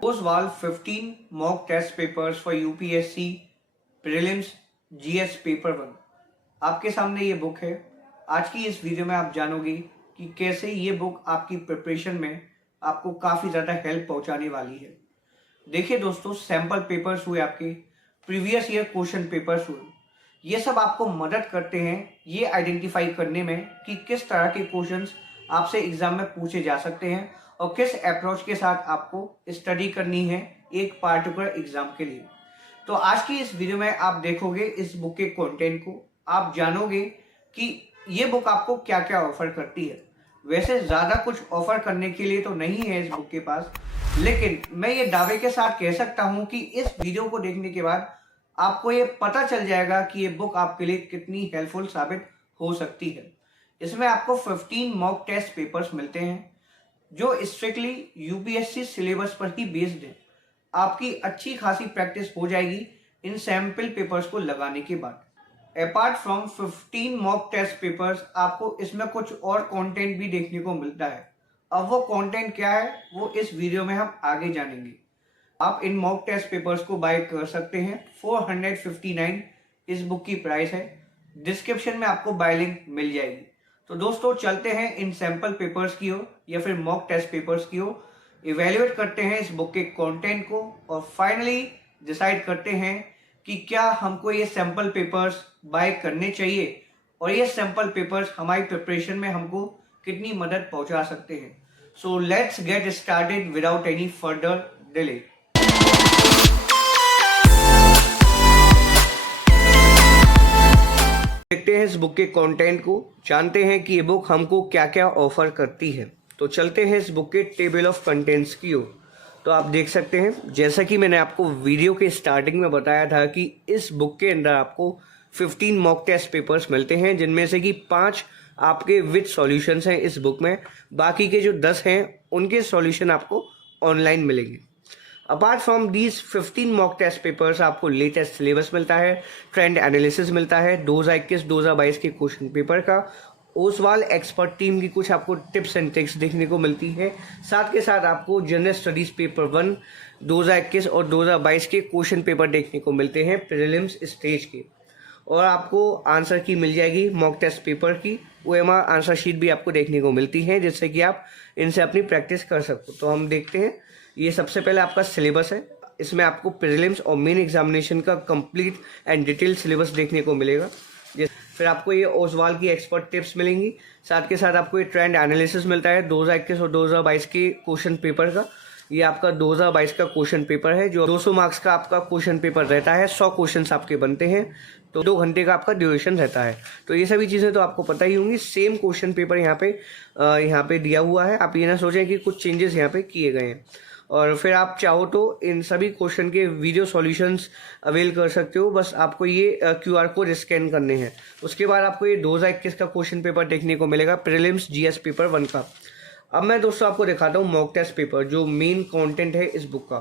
Oswald 15 mock test papers for UPSC prelims GS paper 1 आपके सामने ये बुक है। आज की इस वीडियो में आप जानोगे कि कैसे ये बुक आपकी प्रिपरेशन में आपको काफ़ी ज़्यादा हेल्प पहुंचाने वाली है। देखिए दोस्तों, सैम्पल पेपर्स हुए, आपके प्रीवियस ईयर क्वेश्चन पेपर्स हुए, ये सब आपको मदद करते हैं ये आइडेंटिफाई करने में कि किस तरह के क्वेश्चंस आपसे एग्जाम में पूछे जा सकते हैं और किस अप्रोच के साथ आपको स्टडी करनी है एक पार्टिकुलर एग्जाम के लिए। तो आज की इस वीडियो में आप देखोगे इस बुक के कंटेंट को, आप जानोगे कि ये बुक आपको क्या क्या ऑफर करती है। वैसे ज़्यादा कुछ ऑफर करने के लिए तो नहीं है इस बुक के पास, लेकिन मैं ये दावे के साथ कह सकता हूँ कि इस वीडियो को देखने के बाद आपको ये पता चल जाएगा कि ये बुक आपके लिए कितनी हेल्पफुल साबित हो सकती है। इसमें आपको 15 मॉक टेस्ट पेपर्स मिलते हैं जो स्ट्रिक्टली यूपीएससी सिलेबस पर ही बेस्ड है। आपकी अच्छी खासी प्रैक्टिस हो जाएगी इन सैम्पल पेपर्स को लगाने के बाद। Apart from 15 mock test papers, आपको इसमें कुछ और कंटेंट भी देखने को मिलता है। अब वो कंटेंट क्या है वो इस वीडियो में हम आगे जानेंगे। आप इन मॉक टेस्ट पेपर्स को बाय कर सकते हैं। 459 इस बुक की प्राइस है। डिस्क्रिप्शन में आपको बाय लिंक मिल जाएगी। तो दोस्तों, चलते हैं इन सैम्पल पेपर्स की ओर या फिर मॉक टेस्ट पेपर्स की ओर, इवेल्युएट करते हैं इस बुक के कंटेंट को और फाइनली डिसाइड करते हैं कि क्या हमको ये सैम्पल पेपर्स बाय करने चाहिए और ये सैम्पल पेपर्स हमारी प्रिपरेशन में हमको कितनी मदद पहुंचा सकते हैं। So let's get started without any further delay. देखते हैं इस बुक के कंटेंट को, जानते हैं कि ये बुक हमको क्या क्या ऑफर करती है। तो चलते हैं इस बुक के टेबल ऑफ कंटेंट्स की ओर। तो आप देख सकते हैं, जैसा कि मैंने आपको वीडियो के स्टार्टिंग में बताया था कि इस बुक के अंदर आपको 15 मॉक टेस्ट पेपर्स मिलते हैं, जिनमें से कि 5 आपके विद सॉल्यूशंस हैं इस बुक में। बाकी के जो 10 हैं उनके सॉल्यूशन आपको ऑनलाइन मिलेंगे। Apart from these 15 mock test papers, आपको लेटेस्ट सिलेबस मिलता है, ट्रेंड एनालिसिस मिलता है 2021-2022 के क्वेश्चन पेपर का, ओसवाल एक्सपर्ट टीम की कुछ आपको टिप्स एंड ट्रिक्स देखने को मिलती है। साथ के साथ आपको जनरल स्टडीज पेपर 1 2021 और 2022 के क्वेश्चन पेपर देखने को मिलते हैं प्रीलिम्स स्टेज के, और आपको आंसर की मिल जाएगी मॉक टेस्ट पेपर की। ओएमआर आंसर शीट भी आपको देखने को मिलती है, जिससे कि आप इनसे अपनी प्रैक्टिस कर सको। तो हम देखते हैं, ये सबसे पहले आपका सिलेबस है। इसमें आपको प्रीलिम्स और मेन एग्जामिनेशन का कंप्लीट एंड डिटेल सिलेबस देखने को मिलेगा। फिर आपको ये ओसवाल की एक्सपर्ट टिप्स मिलेंगी। साथ के साथ आपको ये ट्रेंड एनालिसिस मिलता है 2021 और 2022 के क्वेश्चन पेपर का। ये आपका 2022 का क्वेश्चन पेपर है, जो 200 मार्क्स का आपका क्वेश्चन पेपर रहता है। 100 क्वेश्चन आपके बनते हैं, तो 2 घंटे का आपका ड्यूरेशन रहता है। तो ये सभी चीज़ें तो आपको पता ही होंगी। सेम क्वेश्चन पेपर यहाँ पे दिया हुआ है। आप ये ना सोचें कि कुछ चेंजेस यहाँ पे किए गए हैं। और फिर आप चाहो तो इन सभी क्वेश्चन के वीडियो सॉल्यूशंस अवेल कर सकते हो। बस आपको ये QR कोड स्कैन करने हैं। उसके बाद आपको ये 2021 का क्वेश्चन पेपर देखने को मिलेगा, प्रीलिम्स GS पेपर 1 का। अब मैं दोस्तों आपको दिखाता हूँ मॉक टेस्ट पेपर, जो मेन कंटेंट है इस बुक का।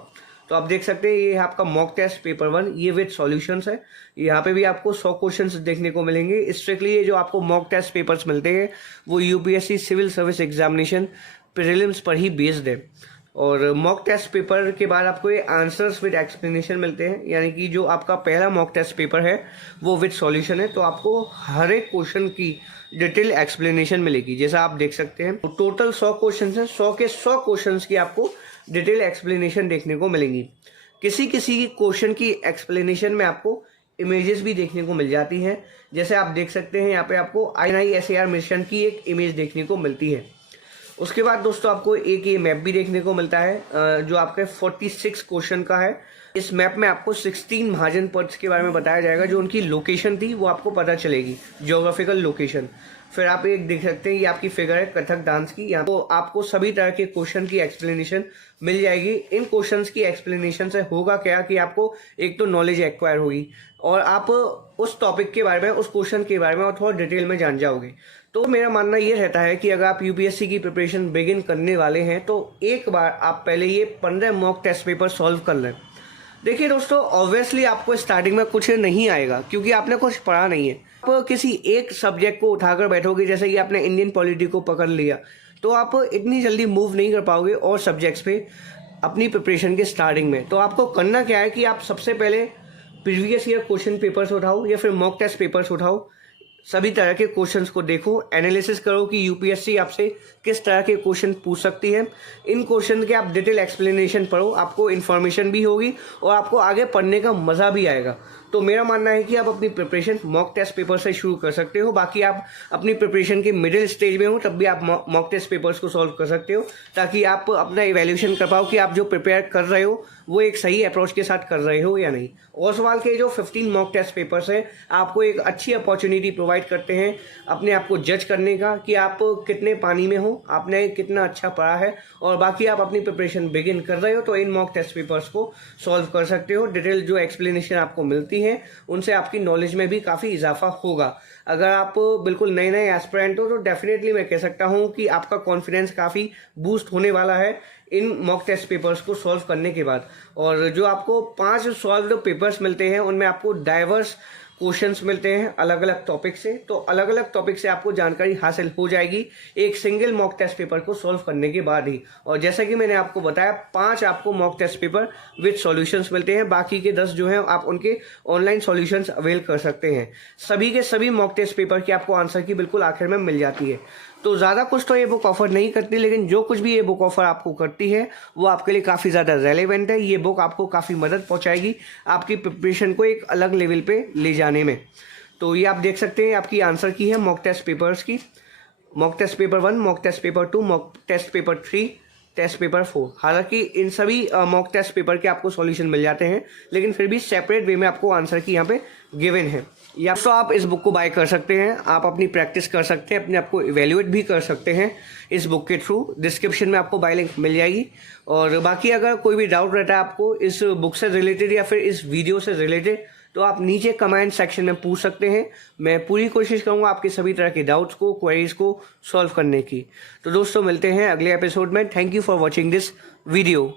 तो आप देख सकते हैं, ये आपका मॉक टेस्ट पेपर 1, ये विद सॉल्यूशंस है। यहाँ पे भी आपको 100 क्वेश्चंस देखने को मिलेंगे। स्ट्रिक्टली ये जो आपको मॉक टेस्ट पेपर्स मिलते हैं वो UPSC civil service examination prelims पर ही बेस्ड है। और मॉक टेस्ट पेपर के बाद आपको ये आंसर्स विद एक्सप्लेनेशन मिलते हैं, यानी कि जो आपका पहला मॉक टेस्ट पेपर है वो विद सॉल्यूशन है। तो आपको हर एक क्वेश्चन की डिटेल एक्सप्लेनेशन मिलेगी, जैसा आप देख सकते हैं। तो टोटल 100 क्वेश्चन हैं, 100 के 100 क्वेश्चन की आपको डिटेल एक्सप्लेनेशन देखने को मिलेंगी। किसी किसी क्वेश्चन की एक्सप्लेनेशन में आपको इमेजेस भी देखने को मिल जाती हैं, जैसे आप देख सकते हैं यहाँ पे आपको INI-SAR मिशन की एक इमेज देखने को मिलती है। उसके बाद दोस्तों आपको एक ये मैप भी देखने को मिलता है, जो आपके 46 क्वेश्चन का है। इस मैप में आपको 16 महाजन पद्स के बारे में बताया जाएगा, जो उनकी लोकेशन थी वो आपको पता चलेगी, ज्योग्राफिकल लोकेशन। फिर आप एक देख सकते हैं, ये आपकी फिगर है कथक डांस की। यहाँ तो आपको सभी तरह के क्वेश्चन की एक्सप्लेनेशन मिल जाएगी। इन क्वेश्चंस की एक्सप्लेनेशन से होगा क्या कि आपको एक तो नॉलेज एक्वायर होगी और आप उस टॉपिक के बारे में, उस क्वेश्चन के बारे में और थोड़ा डिटेल में जान जाओगे। तो मेरा मानना ये रहता है कि अगर आप UPSC की प्रिपरेशन बिगिन करने वाले हैं तो एक बार आप पहले ये 15 मॉक टेस्ट पेपर सॉल्व कर लें। देखिए दोस्तों, ऑब्वियसली आपको स्टार्टिंग में कुछ नहीं आएगा क्योंकि आपने कुछ पढ़ा नहीं है। आप किसी एक सब्जेक्ट को उठाकर बैठोगे, जैसे कि आपने इंडियन पॉलिटी को पकड़ लिया, तो आप इतनी जल्दी मूव नहीं कर पाओगे और सब्जेक्ट्स पे। अपनी प्रिपरेशन के स्टार्टिंग में। तो आपको करना क्या है कि आप सबसे पहले प्रीवियस ईयर क्वेश्चन पेपर्स उठाओ या फिर मॉक टेस्ट पेपर्स उठाओ, सभी तरह के क्वेश्चंस को देखो, एनालिसिस करो कि यूपीएससी आपसे किस तरह के क्वेश्चन पूछ सकती है। इन क्वेश्चन के आप डिटेल एक्सप्लेनेशन पढ़ो, आपको इन्फॉर्मेशन भी होगी और आपको आगे पढ़ने का मज़ा भी आएगा। तो मेरा मानना है कि आप अपनी प्रिपरेशन मॉक टेस्ट पेपर से शुरू कर सकते हो। बाकी आप अपनी प्रिपरेशन के मिडिल स्टेज में हो तब भी आप मॉक टेस्ट पेपर्स को सॉल्व कर सकते हो, ताकि आप अपना इवैल्यूएशन कर पाओ कि आप जो प्रिपेयर कर रहे हो वो एक सही अप्रोच के साथ कर रहे हो या नहीं। ओसवाल के जो 15 मॉक टेस्ट पेपर्स हैं आपको एक अच्छी अपॉर्चुनिटी प्रोवाइड करते हैं अपने आप को जज करने का कि आप कितने पानी में हो, आपने कितना अच्छा पढ़ा है, और बाकी आप अपनी प्रिपरेशन बिगिन कर रहे हो तो इन मॉक टेस्ट पेपर्स को सॉल्व कर सकते हो। डिटेल जो एक्सप्लेनेशन आपको मिलती है उनसे आपकी नॉलेज में भी काफ़ी इजाफा होगा। अगर आप बिल्कुल नए नए एस्पिरेंट हो तो डेफिनेटली मैं कह सकता हूँ कि आपका कॉन्फिडेंस काफ़ी बूस्ट होने वाला है इन मॉक टेस्ट पेपर्स को सॉल्व करने के बाद। और जो आपको 5 सॉल्व्ड पेपर्स मिलते हैं उनमें आपको डाइवर्स क्वेश्चंस मिलते हैं अलग अलग टॉपिक से, तो अलग अलग टॉपिक से आपको जानकारी हासिल हो जाएगी एक सिंगल मॉक टेस्ट पेपर को सॉल्व करने के बाद ही। और जैसा कि मैंने आपको बताया 5 आपको mock test paper with solutions मिलते हैं, बाकी के 10 जो हैं आप उनके ऑनलाइन सॉल्यूशंस अवेल कर सकते हैं। सभी के सभी मॉक टेस्ट पेपर की आपको आंसर की बिल्कुल आखिर में मिल जाती है। तो ज़्यादा कुछ तो ये बुक ऑफर नहीं करती, लेकिन जो कुछ भी ये बुक ऑफर आपको करती है वो आपके लिए काफ़ी ज़्यादा रेलेवेंट है। ये बुक आपको काफ़ी मदद पहुंचाएगी आपकी प्रिपरेशन को एक अलग लेवल पे ले जाने में। तो ये आप देख सकते हैं आपकी आंसर की है मॉक टेस्ट पेपर्स की, mock test paper 1, mock test paper 2, mock test paper 3, test paper 4। हालांकि इन सभी मॉक टेस्ट पेपर के आपको सॉल्यूशन मिल जाते हैं, लेकिन फिर भी सेपरेट वे में आपको आंसर की यहाँ पे गिवन है। या तो आप इस बुक को बाय कर सकते हैं, आप अपनी प्रैक्टिस कर सकते हैं, अपने आप को इवेल्युएट भी कर सकते हैं इस बुक के थ्रू। डिस्क्रिप्शन में आपको बाय लिंक मिल जाएगी। और बाकी अगर कोई भी डाउट रहता है आपको इस बुक से रिलेटेड या फिर इस वीडियो से रिलेटेड, तो आप नीचे कमेंट सेक्शन में पूछ सकते हैं। मैं पूरी कोशिश करूंगा आपके सभी तरह के डाउट्स को, क्वेरीज को सॉल्व करने की। तो दोस्तों मिलते हैं अगले एपिसोड में। Thank you for watching this video.